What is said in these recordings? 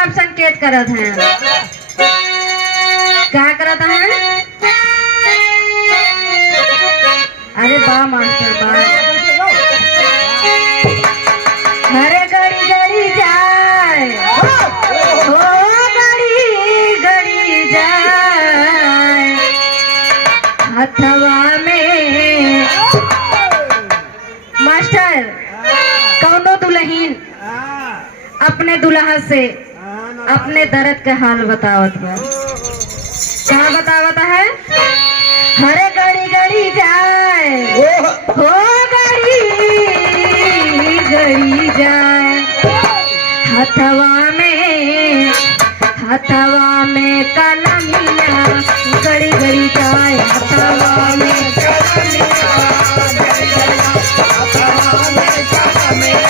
आप संकेत करत हैं? क्या करत हैं? अरे वाह मास्टर वाह। हरे गड़ी गड़ी जाए हो, गड़ी गड़ी जाए हथवा में। मास्टर कौनो दुल्हीन अपने दुल्हा से अपने दर्द के हाल बतावत बा। क्या बतावत है? हरे गड़ी गड़ी जाए हो, गड़ी गड़ी जाए हथवा में कलमिया गड़ी गड़ी जाए हथवा में कलमिया गड़ी गड़ी हथवा में कलमिया गड़ी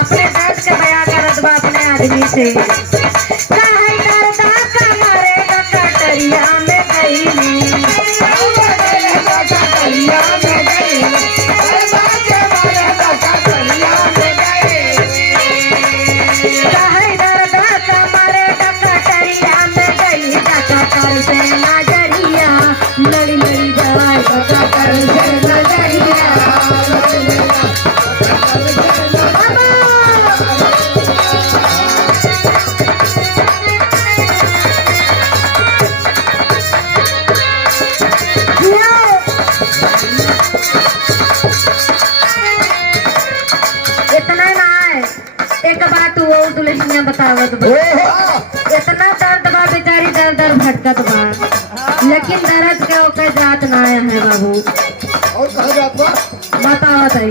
अपने दर्द के बयां करत बा अपने आदमी से। काहे दर्दा कमरे कटरिया में गईली, कटरिया में गईली, काहे दर्दा कमरे कटरिया में गईली, कर से नजरिया लड़ी लड़ी जाए कर से नजरिया। एक बात वो दुल्हनिया बतावत बा, इतना दर्द बा बेचारी दर दर भटकत बा, लेकिन दर्द के ओके जात ना है बाबू। और कहाँ जात बा? बतावत है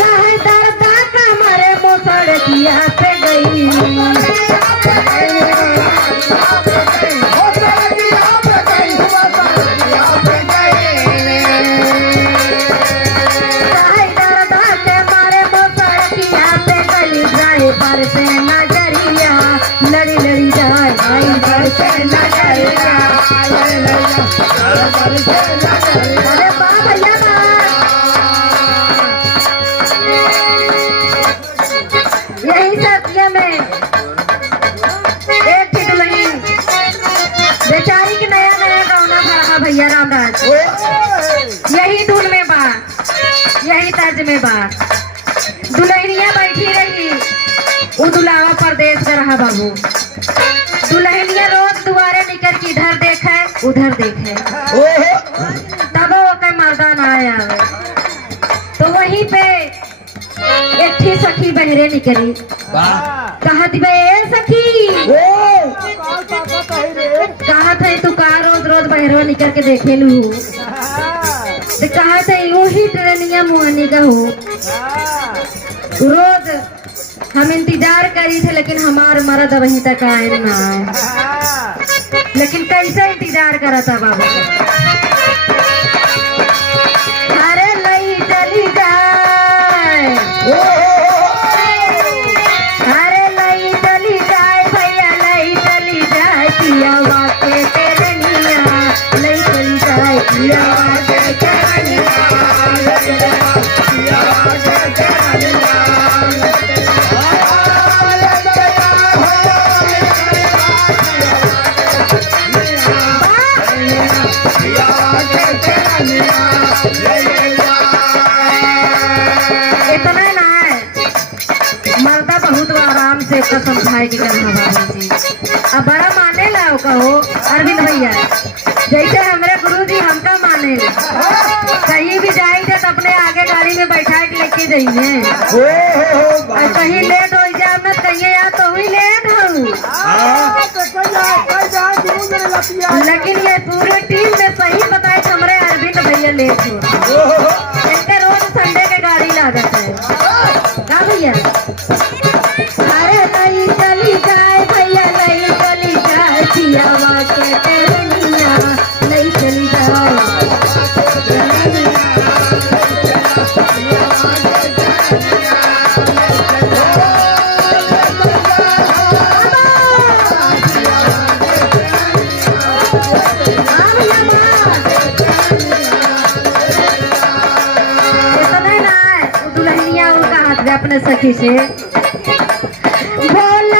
काहे दर्द कमरे मोसड़ किया पे गई, पर से नजरिया लड़ी लड़ी जाए भाई पर से नजरिया। अरे बा भैया यही सत्य में एक दुल्हन बेचारी की नया नया गौना भरा भैया रामराज, यही धुन में बा, यही तर्ज में बा। दुल्हनिया बैठी रही, वो दुल्हा परदेश का रहा बाबू। दुल्हनिया रोज दुआरे निकल के इधर देखे उधर देखे, तब वो मर्दा ना आया। तो वहीं पे एक थी सखी बहरे निकली, कहत बे सखी कहा थे तू का रोज रोज बहरवा निकल के देखे लू, तो कहा थे वही ट्रेनिया मुहनी का हो। रोज हम इंतजार करी थे लेकिन हमार मर्द वहीं तक आए ना आए, लेकिन कैसे इंतजार करा था बाबू। अरे नहीं चली जाए, अरे नहीं चली जाए भैया नहीं चली जाए, पिया वाके तेरे निया नहीं चली जाए, पिया वाके तेरे निया पिया वाके तेरे निया। इतना ना है मर्दा बहुत आराम से कसम खाए की बाबू जी। अब बड़ा माने ला कहो अरविंद भैया, जैसे हमारे गुरु जी हमका माने, कहीं भी जाएंगे तो अपने आगे गाड़ी में बैठा के लेके जाइए, और कहीं लेट हो जाए मत कहिए यार तो हुई लेट हूँ। लेकिन ये पूरे टीम में सही बताए हमारे अरविंद भैया लेट हो, इनके रोज संडे के गाड़ी लागत है ना भैया। सखी से। भोला